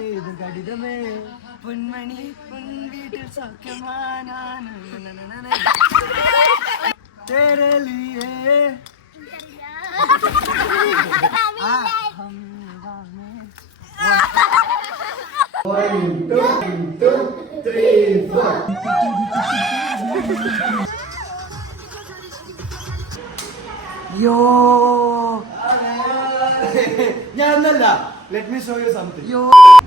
എഴുതും കടിതമേ പൊന്മണി വീട്ടിൽ സഖ്യമാനാണ്. One, two, two, three, four. Yo. ഞാൻ എന്നല്ല let me show you something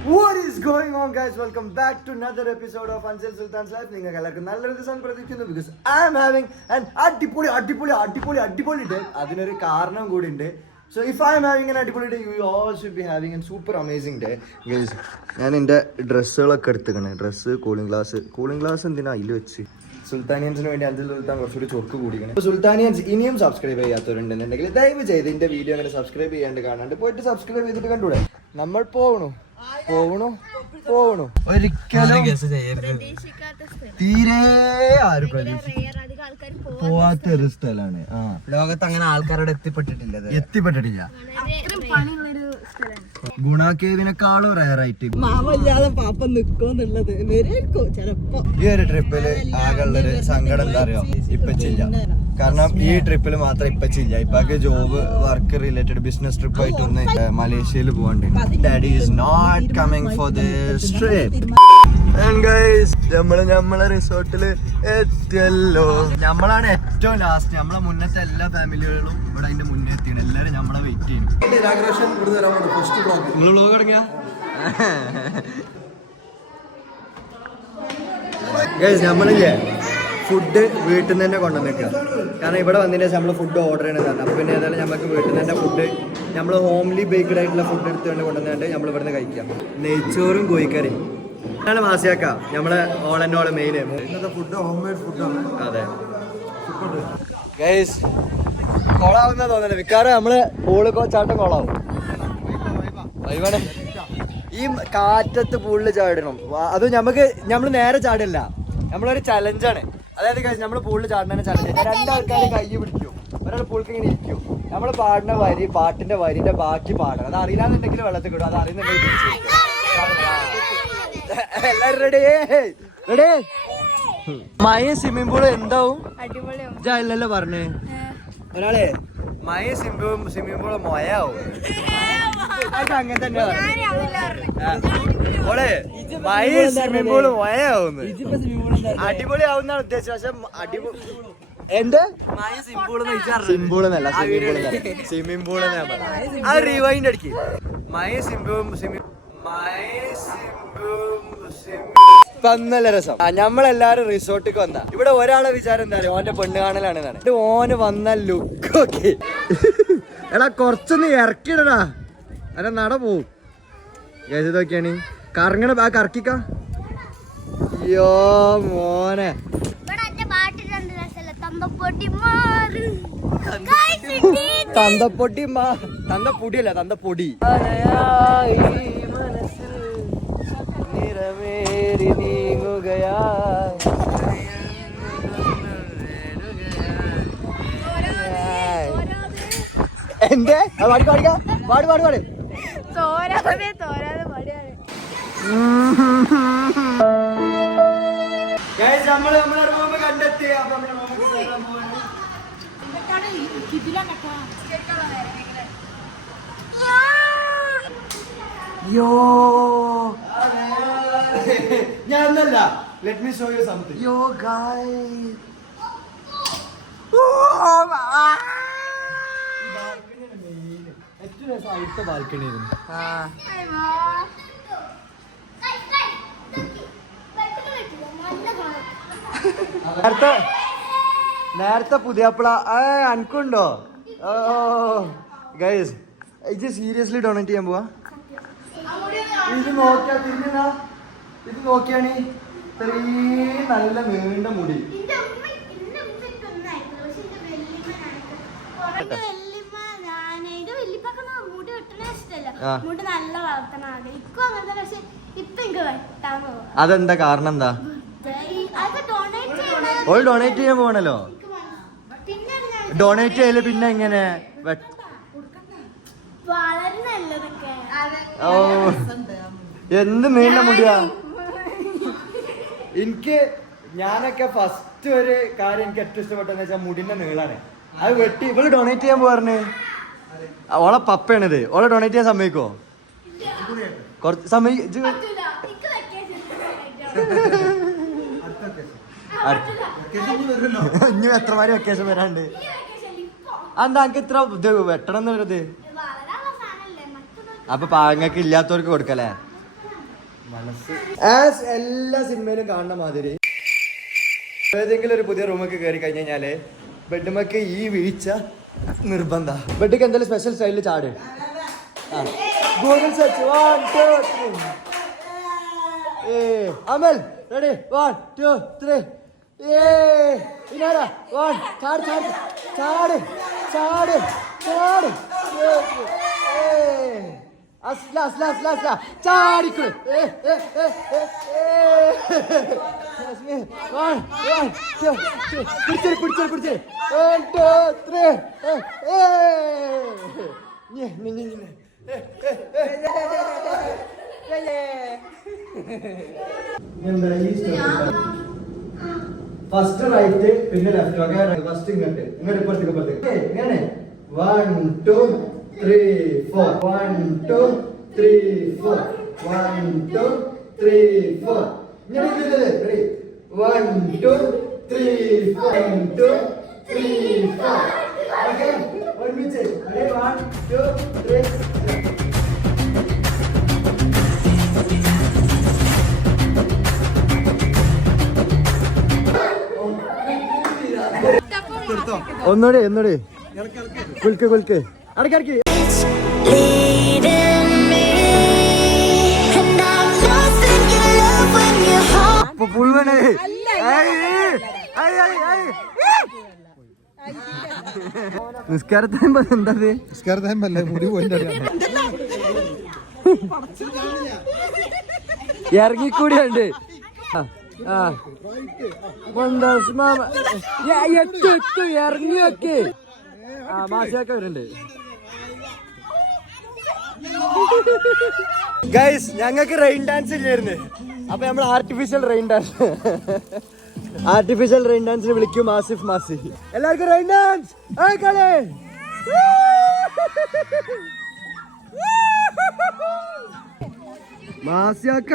what is going on guys welcome back to another episode of Ansal Sultans life നിങ്ങൾക്ക് എല്ലാവർക്കും നല്ലൊരു ദിവസം പ്രതീക്ഷിക്കുന്നു because I am having an അടിപൊളി അടിപൊളി അടിപൊളി അടിപൊളി ഡേ അതിനൊരു കാരണം കൂടി ഉണ്ട്. So if I'm having an അടിപൊളി day you all should be having an super amazing day guys ഞാൻ എന്റെ ഡ്രസ്സുകളൊക്കെ എടുത്തുക്കണേ. Dress cooling glass cooling glass എന്തിനാ അതിൽ വെച്ച്? സുൽത്താനിയൻസിന് വേണ്ടി അഞ്ചൽ സുൽത്താൻ കുറച്ചുകൂടി ചൊർക്ക് കൂടിക്കണം സുൽത്താനിയൻസ് ഇനിയും സബ്സ്ക്രൈബ് ചെയ്യാത്തവരുണ്ടെന്നുണ്ടെങ്കിൽ ദയവ് ചെയ്ത് ഇതിന്റെ വീഡിയോ അങ്ങനെ സബ്സ്ക്രൈബ് ചെയ്യാണ്ട് കാണാണ്ട് പോയിട്ട് സബ്സ്ക്രൈബ് ചെയ്തിട്ട് കണ്ടൂടെ നമ്മൾ പോകണു പോകണു പോകണു ഒരിക്കലും തീരെ ആരും പ്രതീക്ഷിക്കും പോവാത്ത ഒരു സ്ഥലമാണ് ആ. ലോകത്ത് അങ്ങനെ ആൾക്കാരോട് എത്തിപ്പെട്ടിട്ടില്ല. എത്തിപ്പെട്ടിട്ടില്ല. ഗുണാക്കേവിനെക്കാളും റയറായിട്ട് മാമല്ലാതെ പാപ്പ നിക്കോന്നുള്ളത് ചെലപ്പോ. ഈ ഒരു ട്രിപ്പിൽ ആകെയുള്ളൊരു സങ്കടം എന്താ അറിയോ? ഇപ്പച്ചില്ല. കാരണം ഈ ട്രിപ്പിൽ മാത്രം ഇപ്പച്ചില്ല. ഇപ്പൊക്കെ job work related business trip ആയിട്ട് ഒന്ന് മലേഷ്യയിൽ പോകണ്ടേ daddy is not coming for this trip നമ്മൾ നമ്മളെ റിസോർട്ടിൽ എത്തിയല്ലോ. നമ്മളാണ് ഏറ്റവും ലാസ്റ്റ് നമ്മളെ മുന്നത്തെ എല്ലാ ഫാമിലികളും ഇവിടെ അതിന്റെ മുന്നേ എത്തിയാണ്. എല്ലാരും നമ്മളെ വെയിറ്റ് ചെയ്യണം. നിങ്ങൾ വ്ലോഗ് തുടങ്ങിയ ഗൈസ് നമ്മളില്ലേ ഫുഡ് വീട്ടിൽ നിന്ന് തന്നെ കൊണ്ടുവന്നിക്കുക കാരണം ഇവിടെ വന്നതിന് ശേഷം നമ്മൾ ഫുഡ് ഓർഡർ ചെയ്യണതാണ് അപ്പോൾ പിന്നെ ഏതായാലും നമുക്ക് വീട്ടിൽ നിന്ന് തന്നെ ഫുഡ് നമ്മൾ ഹോംലി ബേക്ക്ഡ് ആയിട്ടുള്ള ഫുഡ് എടുത്തുകൊണ്ട് കൊണ്ടുവന്നിട്ട് നമ്മൾ ഇവിടുന്ന് കഴിക്കാം. നെയ്ച്ചോറും കോഴിക്കറിയും. അതാണ് മാസിയാക്ക. നമ്മളെ all and all main food home made ഫുഡാണ് അതെ. ഗൈസ് കൊളാവുന്ന തോന്നല. വിക്കാറ് നമ്മൾ പൂൾ ചാട്ടം കൊളാവും. വൈവാണ്. ഈ കാറ്റത്ത് പൂളിൽ ചാടണം. അത് നമുക്ക് നമ്മൾ നേരെ ചാടില്ല. നമ്മളൊരു ചലഞ്ചാണ് അതായത് നമ്മൾ പൂളിൽ ചാടുന്ന ചലഞ്ച് രണ്ടാൾക്കാർ കൈ പിടിക്കും. ഒരാൾ പൂൾക്ക് ഇങ്ങനെ ഇരിക്കും. നമ്മൾ പാടുന്ന വരി പാട്ടിന്റെ വരിന്റെ ബാക്കി പാടണം. അത് അറിയില്ലാന്നുണ്ടെങ്കിൽ വെള്ളത്തിൽ കിട്ടും അത് അറിയുന്നുണ്ടെങ്കിൽ. എല്ലാരും റെഡി റെഡി മയ സ്വിമ്മിംഗ് പൂൾ എന്താവും? അല്ലല്ലോ പറഞ്ഞേ. ഒരാളെ മായ സ്വിമ്മിംഗ് സ്വിമ്മിംഗ് പൂൾ മൊയാവും അങ്ങനെ തന്നെ ഓളെ മായ സ്വിമ്മിംഗ് പൂൾ മൊയാവുന്നു അടിപൊളി ആവുന്നാണ് ഉദ്ദേശിച്ചത്. പക്ഷെ അടിപൊളി എന്ത്? സിമ്പിൾ എന്നല്ല സ്വിമ്മിംഗ് പൂൾ എന്നാ പറഞ്ഞത്. അത് റീവൈൻഡ് അടിക്ക് മയ സ്വിമ്മിംഗ് സ്വിമ്മിംഗ് മയ നല്ല രസം. ഞമ്മളെല്ലാരും റിസോർട്ടിക്ക് വന്ന. ഇവിടെ ഒരാളെ വിചാരം എന്താ പറയുക ഓന്റെ പെണ്ണ് കാണലാണ് എന്നാണ്. ഓന് വന്ന ലുക്ക് ഒക്കെ. എടാ കുറച്ചൊന്ന് ഇറക്കിടടാ അല്ല നട പോവും. നോക്കിയാണ് കറങ്ങണ ആ കറക്കിക്ക. അയ്യോ മോനെ. തന്തപ്പൊട്ടി മാ തന്തപ്പൊടിയല്ല തന്തപ്പൊടി. നിറമേറി നീങ്ങുകയാ എന്റെ പാടി പാടിക്ക പാട്. പാട് പാട് തോരാതെ തോരാതെ മടിയാണ് നമ്മൾ നമ്മളെ റൂം കണ്ടെത്തി. അപ്പൊ യോ ഞാൻ എന്നല്ല let me show you something yo guy ഏറ്റവും രസം അവിടുത്തെ ബാൽക്കണി ആയിരുന്നു നേരത്തെ നേരത്തെ പുതിയപ്പള അനക്കുണ്ടോ? ഓ ഗൈസ് ഇത് സീരിയസ്ലി ഡൊണേറ്റ് ചെയ്യാൻ പോവാ? ഇത് നോക്കിയാ തിരിഞ്ഞാ ഇത് നോക്കിയാണ്? ഇത്രയും നല്ല നീണ്ട മുടി. അതെന്താ കാരണം എന്താ? ഓൾ ഡൊണേറ്റ് ചെയ്യാൻ പോകണല്ലോ ഡൊണേറ്റ് ചെയ്യൽ പിന്നെ എങ്ങനെ? ഓ. എന്ത് നീണ്ട മുടിയാ? എനിക്ക് ഞാനൊക്കെ ഫസ്റ്റ് ഒരു കാര്യം എനിക്ക് ഏറ്റവും ഇഷ്ടപ്പെട്ടെന്ന് വെച്ചാൽ മുടിന്റെ നീളാണ്. അത് വെട്ടി ഇവൾ ഡൊണേറ്റ് ചെയ്യാൻ പോവാറിന് ഓളെ പപ്പയാണിത്. ഓളെ ഡൊണേറ്റ് ചെയ്യാൻ സമ്മതിക്കോ? കുറച്ച് സമയം ഇനി എത്ര മാതിരി വെക്കേഷൻ വരാണ്ട്? എന്താ എനിക്ക് ഇത്ര ഇത് വെട്ടണം എന്നുള്ളത് അപ്പൊ പാങ്ങക്ക് ഇല്ലാത്തവർക്ക് കൊടുക്കല്ലേ? ആസ് എല്ലാ സിനിമയിലും കാണുന്ന മാതിരി ഏതെങ്കിലും ഒരു പുതിയ റൂമൊക്കെ കയറി കഴിഞ്ഞ് കഴിഞ്ഞാൽ ബെഡ്മക്ക് ഈ വീഴ്ച നിർബന്ധ. ബെഡ്ക്ക് എന്തെങ്കിലും സ്പെഷ്യൽ സ്റ്റൈലിൽ ചാട്. One two ready one two one ചാട് ചാട്. ചാട് ചാട് ചാട്. ഏ. അസ്ല അസ്ല അസ്ല അസ്ല ചാടിക്കു പിടിച്ചേ പിടിച്ചേ പിടിച്ചേ ഫസ്റ്റ് റൈറ്റ് പിന്നെ ലെഫ്റ്റ് ഓക്കെ ഫസ്റ്റ് ഇങ്ങോട്ട്. ഇങ്ങോട്ട് ഇപ്പുറത്തേക്ക് ഇപ്പുറത്തേക്ക്. ഇങ്ങനെ. One two three, four. One, two, three, four. Two three four Ready? One, two, three, four. One, two, three, four. Okay. One minute. Ready? One, two, three. ഒന്നൂടെ ഒന്നൂടെ കുൽക്ക് കുൽക്ക് അടക്കി leading മുടി point ഇറങ്ങിക്കൂടിയുണ്ട്. Mama യാ, എത്തു എത്തു ഇറങ്ങിയൊക്കെ. വെക്ക് ആ മാസിയൊക്കെ വരുന്നുണ്ട് ഗൈസ് ഞങ്ങൾക്ക് റെയിൻ ഡാൻസ് ഇല്ലായിരുന്നു. അപ്പൊ നമ്മൾ artificial rain dance artificial rain ഡാൻസിന് വിളിക്കും ആസിഫ് മാസി. എല്ലാവർക്കും റെയിൻ ഡാൻസ് കളി. മാസിയാക്ക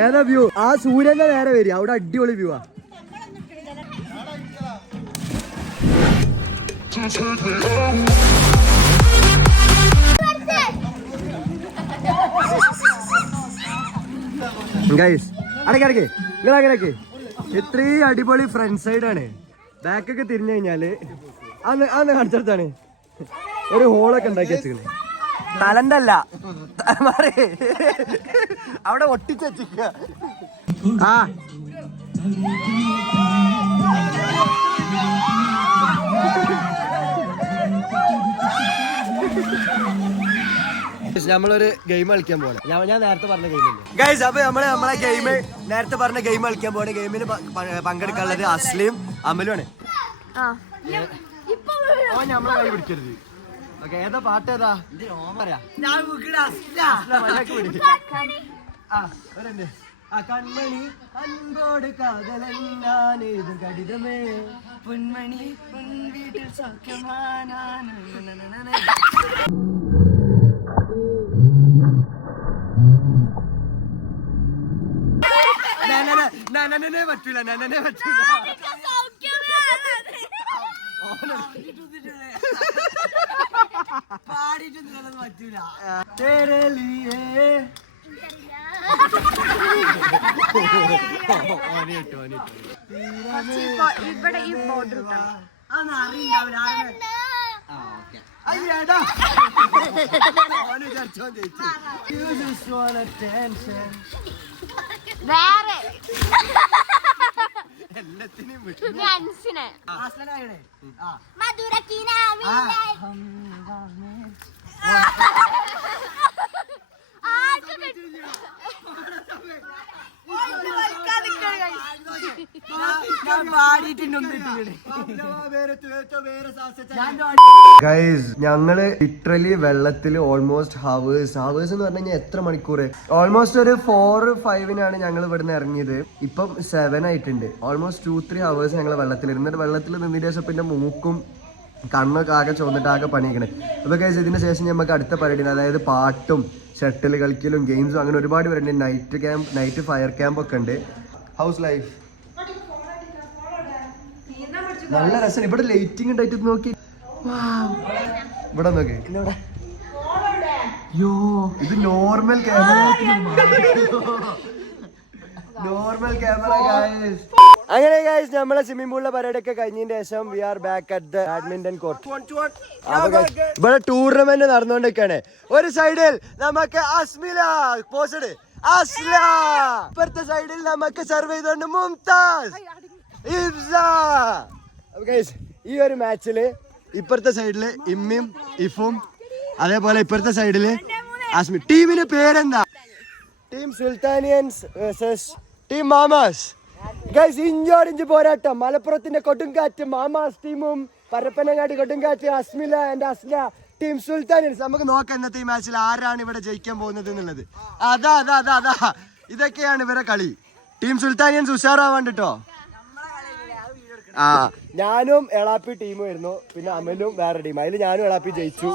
ഏതാ വ്യൂ ആ സൂര്യന്റെ നേരെ വരിക അവിടെ അടിപൊളി വ്യൂ ആ. ഗൈസ് അടക്കെ അടക്കെ. ഇങ്ങനെ ഇത്രയും അടിപൊളി ഫ്രണ്ട് സൈഡ് ആണ്. ബാക്കൊക്കെ തിരിഞ്ഞു കഴിഞ്ഞാൽ അന്ന് അന്ന് കാണിച്ചെടുത്താണ്. ഒരു ഹോളൊക്കെ ഉണ്ടാക്കി വെച്ചിരിക്കുന്നത് തലന്തല്ല. അവിടെ ഒട്ടിച്ച് ആ. നമ്മളൊരു ഗെയിം കളിക്കാൻ പോലെ ഞാൻ ഞാൻ നേരത്തെ പറഞ്ഞ ഗെയിം ഗൈസ് അപ്പൊ നമ്മൾ നമ്മളെ ഗെയിം നേരത്തെ പറഞ്ഞ ഗെയിം കളിക്കാൻ പോണ ഗെയിമിന് പങ്കെടുക്കാനുള്ളത് അസ്ലിയും അമലുമാണ് ഇപ്പൊ ഓ നമ്മളെ കൈ പിടിക്കരുത്. ഓക്കെ ഏതാ പാട്ട് ഏതാ? പറയാ. ആ കൺമണി അൻപോട് എഴുതും കടിതമേ. പൊന്മണി പൊൻ വീട്ടിൽ സൗഖ്യമാനാണ്. നനനെ പറ്റൂല നനനെ പറ്റൂല. പാടിട്ടൊന്നും പറ്റൂല. ഇവിടെ വേറെ. എല്ലാത്തിനെയും വിട്ടു. ഗൈസ് ഞങ്ങൾ ലിറ്ററലി വെള്ളത്തിൽ ഓൾമോസ്റ്റ് ഹവേഴ്സ് ഹവേഴ്സ് എന്ന് പറഞ്ഞു കഴിഞ്ഞാൽ എത്ര മണിക്കൂർ ഓൾമോസ്റ്റ് ഒരു ഫോർ ഫൈവിനാണ് ഞങ്ങൾ ഇവിടുന്ന് ഇറങ്ങിയത്. ഇപ്പം സെവൻ ആയിട്ടുണ്ട്. ഓൾമോസ്റ്റ് ടു ത്രീ ഹവേഴ്സ് ഞങ്ങൾ വെള്ളത്തിൽ ഇരുന്നിട്ട് വെള്ളത്തിൽ നിന്നിട്ട് ശേഷം പിന്നെ മൂക്കും കണ്ണൊക്കെ ആകെ ചോന്നിട്ട് ആകെ പണിയിക്കണേ അപ്പൊ ഗൈസ് ഇതിന് ശേഷം നമുക്ക് അടുത്ത പരിപാടി അതായത് പാട്ടും ഷട്ടിൽ കളിക്കലും ഗെയിംസും അങ്ങനെ ഒരുപാട് പേരുണ്ട്. Night camp night fire camp ഒക്കെ ഉണ്ട്. ഹൗസ് ലൈഫ് നല്ല രസം. ഇവിടെ ലൈറ്റിംഗ് ഉണ്ടായിട്ട് നോക്കി. ഇവിടെ നോക്കി. യോ ഇത് നോർമൽ ക്യാമറ നോർമൽ ക്യാമറ അങ്ങനെ ഗൈസ് നമ്മളെ സ്വിമ്മിംഗ് പൂളിലെ പരിപാടിയൊക്കെ കഴിഞ്ഞതിന് ശേഷം we are back at the badminton court ഇവിടെ ടൂർണമെന്റ് നടന്നുകൊണ്ടിരിക്കാണ് ഒരു സൈഡിൽ നമുക്ക് അസ്മില പോസ്റ്റഡ് അസ്ല ഇപ്പുറത്തെ സൈഡിൽ നമുക്ക് സെർവ് ചെയ്തോണ്ട് മുംതാസ് ഇബ്സ അപ്പൊ ഈ ഒരു മാച്ചിൽ ഇപ്പുറത്തെ സൈഡിൽ ഇമ്മിയും ഇഫും അതേപോലെ ഇപ്പുറത്തെ സൈഡിൽ അസ്മി ടീമിന്റെ പേരെന്താ? Team Sultanians versus team Mamas guys ഇഞ്ചോടിഞ്ച് പോരാട്ടം. മലപ്പുറത്തിന്റെ കൊടുങ്കാറ്റ് മാമാസ് ടീമും പരപ്പനങ്ങാടി കൊടുങ്കാറ്റ് അസ്മില ആൻഡ് അസ്ല ടീം സുൽത്താനിയൻസ് നമുക്ക് നോക്കാം ഇന്നത്തെ ഈ മാച്ചിൽ ആരാണ് ഇവിടെ ജയിക്കാൻ പോകുന്നത് എന്നുള്ളത്. അതാ അതാ അതാ അതാ. ഇതൊക്കെയാണ് ഇവരെ കളി. ടീം സുൽത്താനിയൻസ് ഉഷാറാവാണ്ടിട്ടോ ആ. ഞാനും എളാപ്പി ടീം വരുന്നു പിന്നെ അമലും വേറെ ടീം. അതിൽ ഞാനും എളാപ്പി ജയിച്ചു.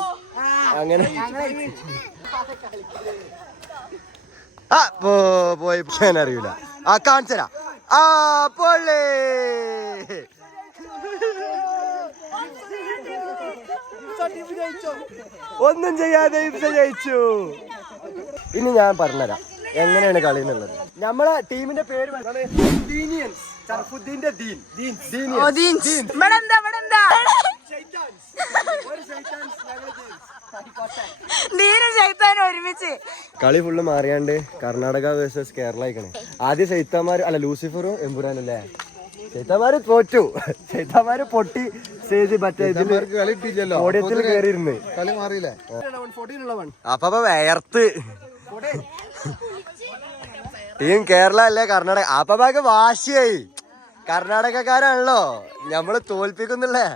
അങ്ങനെ. ആ പോയി. അറിയൂല. അറിയില്ല ആ കാണിച്ചരാ. ആ പൊള്ളേ. ഒന്നും ചെയ്യാതെ ഇബ്സ ജയിച്ചു. ഇനി ഞാൻ പറഞ്ഞുതരാം. എങ്ങനെയാണ് കളി എന്നുള്ളത്? നമ്മളെ ടീമിന്റെ പേര് പറഞ്ഞത് ദീനിയൻസ് ചർഫുദ്ദീന്റെ ദീൻ. ദീൻ ദീനിയൻസ്. ദീൻ. ഒരു ഷൈത്താൻസ്, ഞങ്ങൾ ദീൻസ്. ഒരുമിച്ച്. കളി ഫുള്ള് മാറിയാണ്ട് കർണാടക വേഴ്സസ് കേരള ആയിക്കണേ. ആദ്യം സൈത്താമാർ അല്ല ലൂസിഫറും എമ്പുരാനും അല്ലേ ചൈത്താമാര് തോറ്റു. സൈത്താമാർ പൊട്ടി സ്റ്റേജ് മറ്റേ ഓഡിയത്തിൽ കയറിയിരുന്ന് കളി മാറിയില്ലേ അപ്പൊ അപ്പൊ വേർത്ത്. ടീം കേരള അല്ലേ കർണാടക? അപ്പൊ വാശിയായി. കർണാടകക്കാരാണല്ലോ. ഞമ്മൾ തോൽപ്പിക്കുന്നില്ലേ?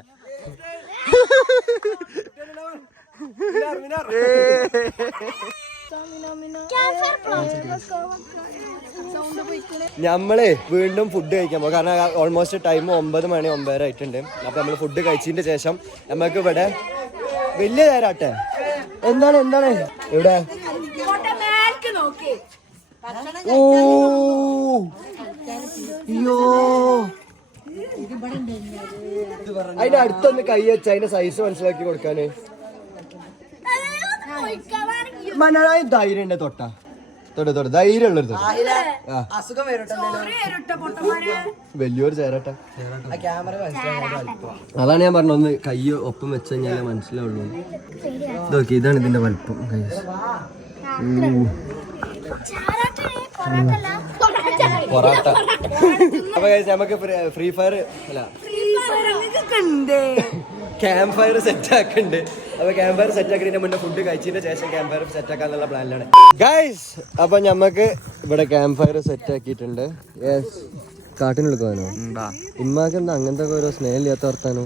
നമ്മളെ വീണ്ടും ഫുഡ് കഴിക്കാൻ പോകും കാരണം ഓൾമോസ്റ്റ് ടൈം ഒമ്പത് മണി ഒമ്പതര ആയിട്ടുണ്ട്. അപ്പൊ നമ്മൾ ഫുഡ് കഴിച്ചതിന്റെ ശേഷം നമുക്ക് ഇവിടെ വലിയ നേരാട്ടെ. എന്താണ് എന്താണ്? ഇവിടെ ഓ. അയ്യോ. അതിന്റെ അടുത്തൊന്ന് കൈ വെച്ച അതിന്റെ സൈസ് മനസ്സിലാക്കി കൊടുക്കാന്. മനോഹര ധൈര്യം ഉണ്ട് തൊട്ട. തൊട്ട് തൊട്ട് ധൈര്യം ഉള്ളൊരു തൊട്ട്. അസുഖം വലിയൊരു ചേരട്ടെ. അതാണ് ഞാൻ പറഞ്ഞത്. ഒന്ന് കൈ ഒപ്പം വെച്ച് കഴിഞ്ഞാൽ മനസ്സിലാവുള്ളൂ. ഇതൊക്കെ ഇതാണ് ഇതിന്റെ വലിപ്പം. പൊറാട്ട. അപ്പൊ നമുക്ക് ഫ്രീ ഫയർ അല്ല. ക്യാമ്പ് ഫയർ സെറ്റ് ആക്കുന്നുണ്ട് അപ്പൊ ക്യാമ്പ് ഫയർ സെറ്റ് ആക്കുന്നതിന് മുന്നേ ഫുഡ് കഴിച്ചതിന് ശേഷം ക്യാമ്പ് ഫയർ സെറ്റ് ആക്കാന്നുള്ള പ്ലാനിലാണ് ഗൈസ് അപ്പോൾ ഞമ്മക്ക് ഇവിടെ ക്യാമ്പ് ഫയർ സെറ്റ് ആക്കിയിട്ടുണ്ട്. യെസ് കാട്ടിനുള്ളിൽ പോകാനോ? ഇമ്മാക്ക് എന്താ അങ്ങനത്തെ ഓരോ സ്നേഹമില്ലാത്ത വർത്താനോ?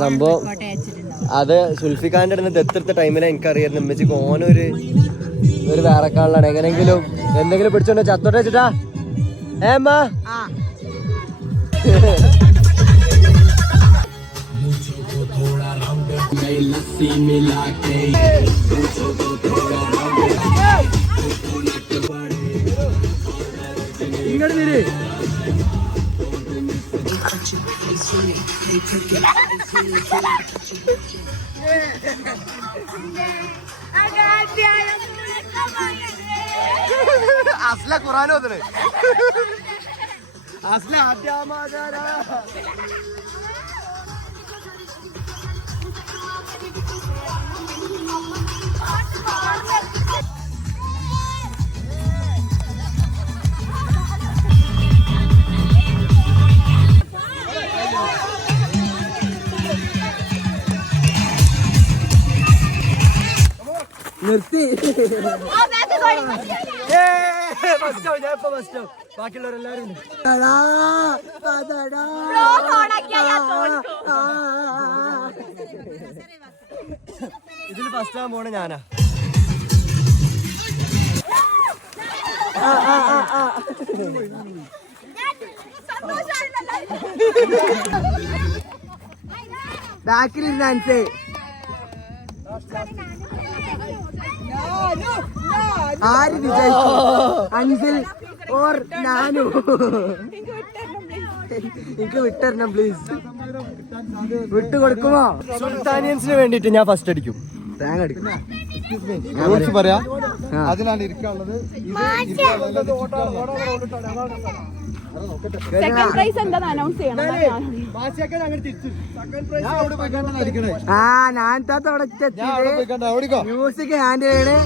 സംഭവം അത് സുൽഫിഖാന്റെ അടുത്ത് ദത്തെടുത്ത ടൈമിലാണ് എനിക്കറിയായിരുന്നു ഇമ്മച്ചിക്ക് ഓനൊരു ഒരു വേറെ കാളിലാണ്. എങ്ങനെങ്കിലും എന്തെങ്കിലും പിടിച്ചോണ്ട് ചത്തോട്ടെ വെച്ചിട്ടാ. ഏമ്മ ഇങ്ങോട്ട് വരേ അസ്ല ഖുറാൻ ഓതണ് അസ്ല ആദ്യമാതാര നിർത്തി. ബാക്കിയുള്ളവരെല്ലാരും. ഇതിൽ ഫസ്റ്റ് ആകാൻ പോണ ഞാനാ. ബാക്കിലിരുന്ന അൻസേ ആര് വിജയിച്ചു? അൻസിൽ ഓർ നാനു. എനിക്ക് വിട്ടരണം പ്ലീസ് വിട്ടു കൊടുക്കുമോ സുൽത്താനിയൻസിന് വേണ്ടിയിട്ട് ഞാൻ ഫസ്റ്റ് അടിക്കും. തേങ്ങ അടിക്കും റൂൾസ് പറയാ. ആ. അതിലാണ് ഇരിക്കാനുള്ളത് സെക്കൻഡ് പ്രൈസ് എന്താന്ന് അനൗൺസ് ചെയ്യണം. ആ ഞാൻ താത്ത അവിടെ മ്യൂസിക് ഹാൻഡ് ചെയ്യണ്.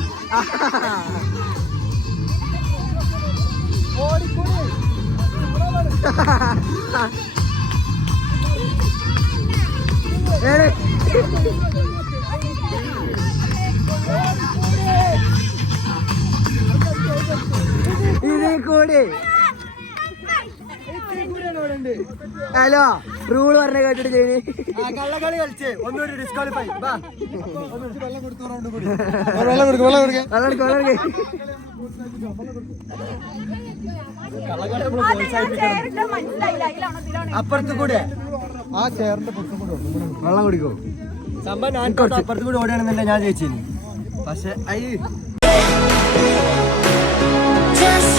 ഏത്? ഇതിൽ കൂടി. ഹലോ റൂൾ പറഞ്ഞ കേട്ടിട്ട് ചെയ്യണേ കള്ളക്കളി കളിച്ച്. ഒന്നുകൂടി ഡിസ്ക്വാളിഫൈ വെള്ളം കൊടുത്തു വെള്ളം കൊടുക്കും വെള്ളം കൊടുക്കാം വെള്ളം അപ്പുറത്ത് കൂടെ. ആ ചേർന്ന് പുറത്തും കൂടെ വെള്ളം കുടിക്കോ? സംഭവം ഞാൻ അപ്പുറത്ത് കൂടെ ഓടുകയാണെന്നുണ്ടെങ്കിൽ ഞാൻ ജയിച്ചിനി. പക്ഷെ ഐ. just